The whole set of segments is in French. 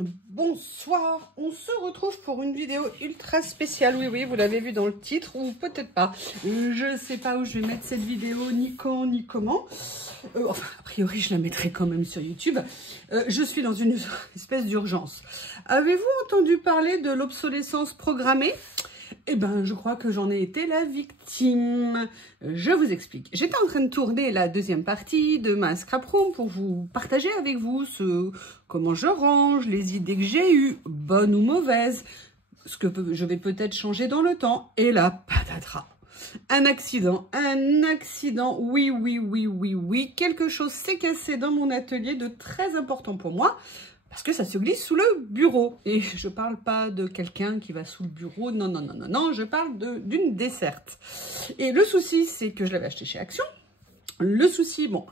Bonsoir, on se retrouve pour une vidéo ultra spéciale, oui, vous l'avez vu dans le titre, ou peut-être pas. Je sais pas où je vais mettre cette vidéo, ni quand, ni comment. Enfin, a priori, je la mettrai quand même sur YouTube. Je suis dans une espèce d'urgence. Avez-vous entendu parler de l'obsolescence programmée ? Eh ben, je crois que j'en ai été la victime. Je vous explique. J'étais en train de tourner la deuxième partie de ma scrap room pour vous partager avec vous comment je range, les idées que j'ai eues, bonnes ou mauvaises, ce que je vais peut-être changer dans le temps. Et là, patatras. Un accident, oui. Quelque chose s'est cassé dans mon atelier de très important pour moi. Parce que ça se glisse sous le bureau. Et je parle pas de quelqu'un qui va sous le bureau. Non. Je parle d'une desserte. Et le souci, c'est que je l'avais acheté chez Action. Le souci, bon,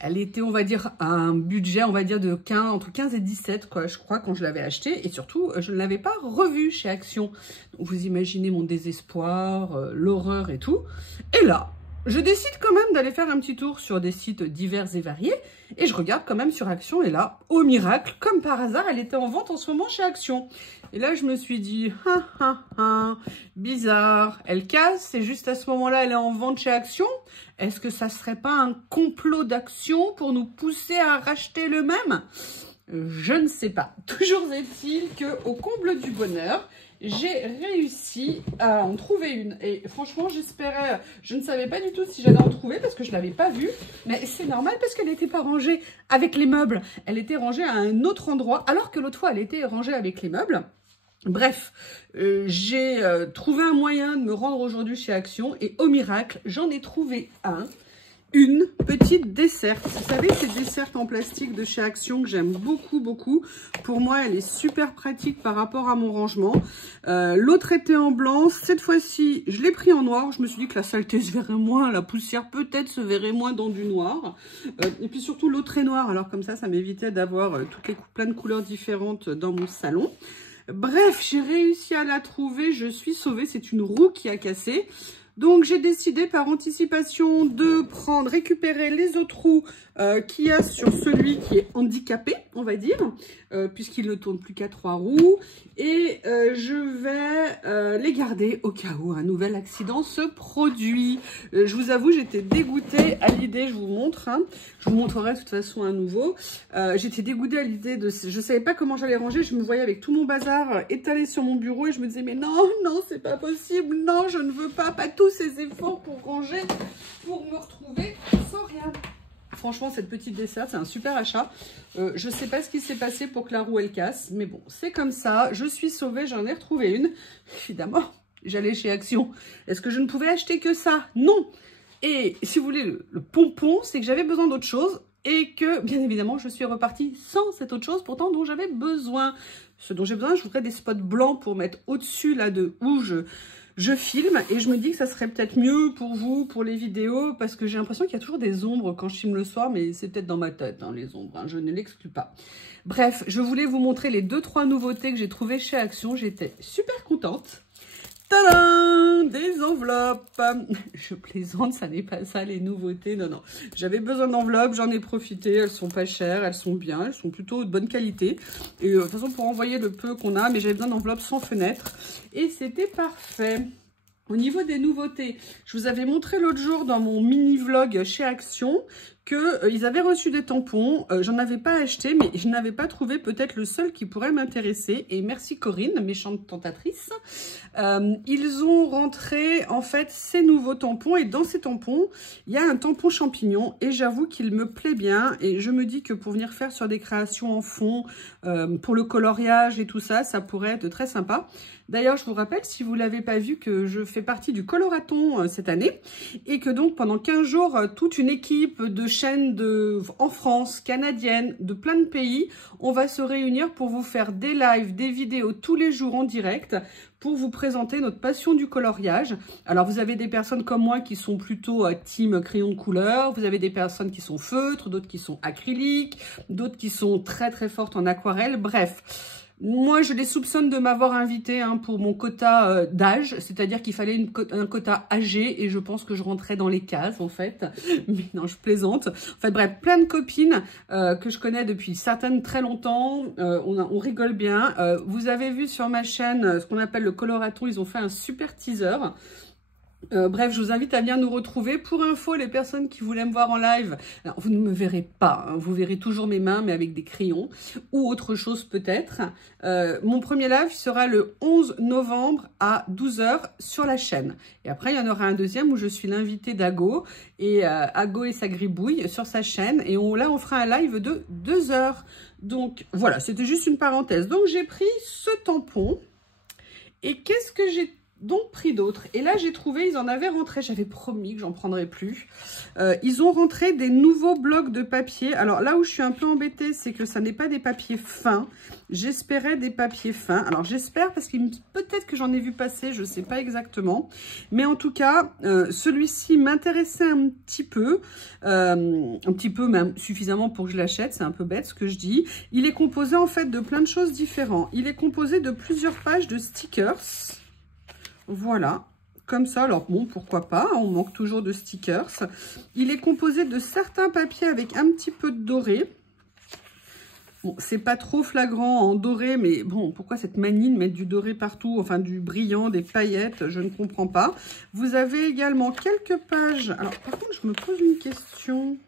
elle était, on va dire, à un budget, on va dire, de 15, entre 15 et 17, quoi, je crois, quand je l'avais acheté. Et surtout, je ne l'avais pas revu chez Action. Donc, vous imaginez mon désespoir, l'horreur et tout. Et là, je décide quand même d'aller faire un petit tour sur des sites divers et variés. Et je regarde quand même sur Action. Et là, au miracle, comme par hasard, elle était en vente en ce moment chez Action. Et là, je me suis dit, bizarre. Elle casse, c'est juste à ce moment-là, elle est en vente chez Action. Est-ce que ça serait pas un complot d'Action pour nous pousser à racheter le même ? Je ne sais pas. Toujours est-il qu'au comble du bonheur, j'ai réussi à en trouver une. Et franchement, j'espérais, je ne savais pas du tout si j'allais en trouver parce que je ne l'avais pas vue. Mais c'est normal parce qu'elle n'était pas rangée avec les meubles. Elle était rangée à un autre endroit alors que l'autre fois, elle était rangée avec les meubles. Bref, j'ai trouvé un moyen de me rendre aujourd'hui chez Action et au miracle, j'en ai trouvé une petite desserte. Vous savez, ces dessertes en plastique de chez Action que j'aime beaucoup. Pour moi, elle est super pratique par rapport à mon rangement. L'autre était en blanc. Cette fois-ci, je l'ai pris en noir. Je me suis dit que la saleté se verrait moins, la poussière peut-être se verrait moins dans du noir. Et puis surtout, l'autre est noir. Alors comme ça m'évitait d'avoir plein de couleurs différentes dans mon salon. Bref, j'ai réussi à la trouver, je suis sauvée, c'est une roue qui a cassé. Donc j'ai décidé par anticipation de récupérer les autres roues qu'il y a sur celui qui est handicapé, on va dire, puisqu'il ne tourne plus qu'à 3 roues. Et je vais les garder au cas où un nouvel accident se produit. Je vous avoue, j'étais dégoûtée à l'idée, je vous montre, je vous montrerai de toute façon à nouveau. J'étais dégoûtée à l'idée de... Je ne savais pas comment j'allais ranger, je me voyais avec tout mon bazar étalé sur mon bureau et je me disais, mais non, c'est pas possible, non, je ne veux pas tous ces efforts pour ranger, pour me retrouver sans rien. Franchement, cette petite desserte, c'est un super achat. Je ne sais pas ce qui s'est passé pour que la roue, elle casse. Mais bon, c'est comme ça. Je suis sauvée, j'en ai retrouvé une. Évidemment, j'allais chez Action. Est-ce que je ne pouvais acheter que ça? Non. Et si vous voulez, le pompon, c'est que j'avais besoin d'autre chose. Et que, bien évidemment, je suis repartie sans cette autre chose, pourtant, dont j'avais besoin. Ce dont j'ai besoin, je voudrais des spots blancs pour mettre au-dessus, là, de où je filme et je me dis que ça serait peut-être mieux pour vous, pour les vidéos, parce que j'ai l'impression qu'il y a toujours des ombres quand je filme le soir, mais c'est peut-être dans ma tête, les ombres, je ne l'exclus pas. Bref, je voulais vous montrer les 2-3 nouveautés que j'ai trouvées chez Action, j'étais super contente. Tadam! Des enveloppes. Je plaisante, ça n'est pas ça les nouveautés, non. J'avais besoin d'enveloppes, j'en ai profité, elles sont pas chères, elles sont bien, elles sont plutôt de bonne qualité. Et de toute façon, pour envoyer le peu qu'on a, mais j'avais besoin d'enveloppes sans fenêtre. Et c'était parfait. Au niveau des nouveautés, je vous avais montré l'autre jour dans mon mini-vlog chez Action qu'ils avaient reçu des tampons. J'en avais pas acheté, mais je n'avais pas trouvé peut-être le seul qui pourrait m'intéresser. Et merci Corinne, méchante tentatrice. Ils ont rentré en fait ces nouveaux tampons. Et dans ces tampons, il y a un tampon champignon. Et j'avoue qu'il me plaît bien. Et je me dis que pour venir faire sur des créations en fond, pour le coloriage et tout ça, ça pourrait être très sympa. D'ailleurs, je vous rappelle, si vous ne l'avez pas vu, que je fais partie du Coloraton cette année et que donc pendant 15 jours, toute une équipe de chaînes en France, canadiennes, de plein de pays, on va se réunir pour vous faire des lives, des vidéos tous les jours en direct pour vous présenter notre passion du coloriage. Alors, vous avez des personnes comme moi qui sont plutôt team crayon de couleur, vous avez des personnes qui sont feutres, d'autres qui sont acryliques, d'autres qui sont très fortes en aquarelle, bref. Moi, je les soupçonne de m'avoir invité hein, pour mon quota d'âge, c'est-à-dire qu'il fallait un quota âgé et je pense que je rentrais dans les cases en fait. Mais non, je plaisante. En fait, bref, plein de copines que je connais depuis certaines très longtemps. On rigole bien. Vous avez vu sur ma chaîne ce qu'on appelle le coloraton. Ils ont fait un super teaser. Bref, je vous invite à bien nous retrouver. Pour info, les personnes qui voulaient me voir en live, alors vous ne me verrez pas, hein, vous verrez toujours mes mains, mais avec des crayons ou autre chose peut-être. Mon premier live sera le 11 novembre à 12 h sur la chaîne. Et après, il y en aura un deuxième où je suis l'invité d'Ago, et Ago et sa gribouille sur sa chaîne. Et là, on fera un live de 2 h. Donc voilà, c'était juste une parenthèse. Donc j'ai pris ce tampon. Et qu'est-ce que j'ai donc pris d'autres? Et là, j'ai trouvé, ils en avaient rentré, j'avais promis que j'en prendrais plus. Ils ont rentré des nouveaux blocs de papier. Alors là où je suis un peu embêtée, c'est que ça n'est pas des papiers fins. J'espérais des papiers fins. Alors j'espère parce que peut-être que j'en ai vu passer, je ne sais pas exactement. Mais en tout cas, celui-ci m'intéressait un petit peu même suffisamment pour que je l'achète. C'est un peu bête ce que je dis. Il est composé en fait de plein de choses différentes. Il est composé de plusieurs pages de stickers. Voilà, comme ça. Alors bon, pourquoi pas, on manque toujours de stickers. Il est composé de certains papiers avec un petit peu de doré. Bon, c'est pas trop flagrant en doré, mais bon, pourquoi cette manie de mettre du doré partout, enfin du brillant, des paillettes, je ne comprends pas. Vous avez également quelques pages. Alors par contre, je me pose une question.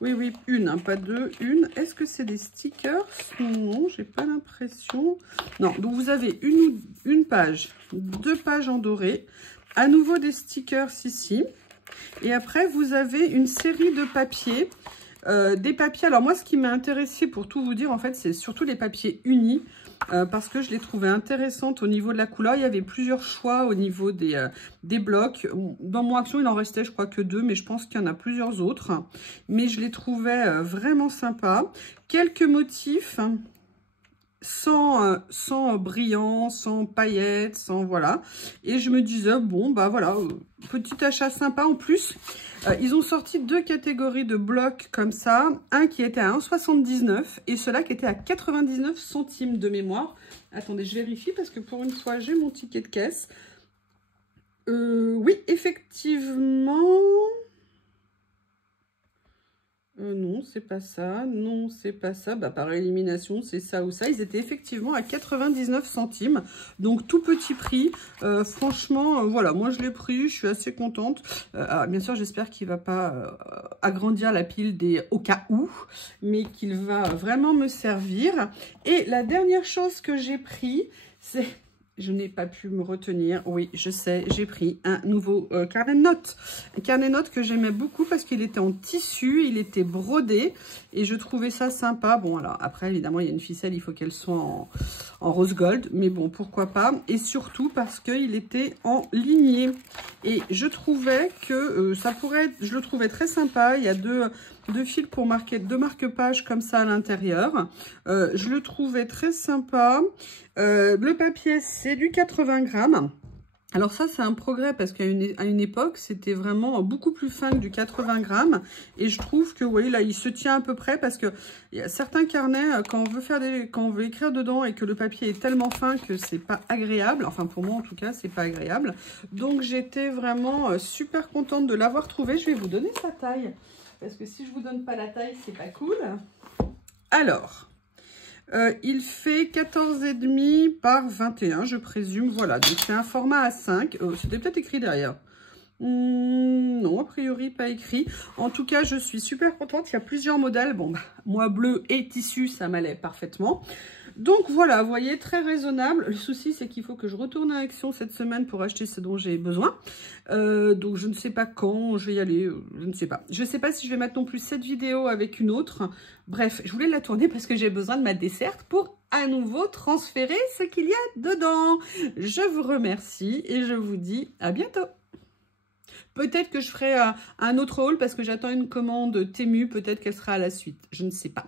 Oui, une, hein, pas deux, une. Est-ce que c'est des stickers? Non, j'ai pas l'impression. Non, donc vous avez une page, 2 pages en doré. À nouveau des stickers ici. Et après, vous avez une série de papiers. Des papiers, alors moi, ce qui m'a intéressé, pour tout vous dire, en fait, c'est surtout les papiers unis. Parce que je les trouvais intéressantes au niveau de la couleur. Il y avait plusieurs choix au niveau des blocs. Dans mon action, il en restait, je crois, que 2, mais je pense qu'il y en a plusieurs autres. Mais je les trouvais vraiment sympas. Quelques motifs sans brillant, sans paillettes, sans voilà. Et je me disais, bon, bah voilà, petit achat sympa. En plus, ils ont sorti 2 catégories de blocs comme ça. Un qui était à 1,79 et cela qui était à 99 centimes de mémoire. Attendez, je vérifie parce que pour une fois, j'ai mon ticket de caisse. Oui, effectivement... non, c'est pas ça. Non, c'est pas ça. Bah, par élimination, c'est ça ou ça. Ils étaient effectivement à 99 centimes. Donc, tout petit prix. Franchement, voilà, moi, je l'ai pris. Je suis assez contente. Alors, bien sûr, j'espère qu'il ne va pas agrandir la pile des au cas où, mais qu'il va vraiment me servir. Et la dernière chose que j'ai pris, c'est... Je n'ai pas pu me retenir. Oui, je sais, j'ai pris un nouveau carnet de notes. Un carnet de notes que j'aimais beaucoup parce qu'il était en tissu, il était brodé et je trouvais ça sympa. Bon, alors après, évidemment, il y a une ficelle, il faut qu'elle soit en rose gold. Mais bon, pourquoi pas. Et surtout parce qu'il était en lignée. Et je trouvais que ça pourrait être... Je le trouvais très sympa. Il y a deux fils pour marquer 2 marque-pages comme ça à l'intérieur. Je le trouvais très sympa. Le papier, c'est du 80 grammes. Alors ça, c'est un progrès parce qu'à une époque, c'était vraiment beaucoup plus fin que du 80 grammes. Et je trouve que, oui, là, il se tient à peu près parce que il y a certains carnets, quand on veut écrire dedans et que le papier est tellement fin que c'est pas agréable. Enfin, pour moi, en tout cas, c'est pas agréable. Donc, j'étais vraiment super contente de l'avoir trouvé. Je vais vous donner sa taille. Parce que si je vous donne pas la taille, c'est pas cool. Alors... il fait 14,5 par 21, je présume. Voilà, donc c'est un format A5. C'était peut-être écrit derrière. Non, a priori, pas écrit. En tout cas, je suis super contente. Il y a plusieurs modèles. Bon, bah, moi, bleu et tissu, ça m'allait parfaitement. Donc voilà, vous voyez, très raisonnable. Le souci, c'est qu'il faut que je retourne à Action cette semaine pour acheter ce dont j'ai besoin. Donc je ne sais pas quand je vais y aller, je ne sais pas. Je ne sais pas si je vais mettre non plus cette vidéo avec une autre. Bref, je voulais la tourner parce que j'ai besoin de ma desserte pour à nouveau transférer ce qu'il y a dedans. Je vous remercie et je vous dis à bientôt. Peut-être que je ferai un autre haul parce que j'attends une commande Temu. Peut-être qu'elle sera à la suite. Je ne sais pas.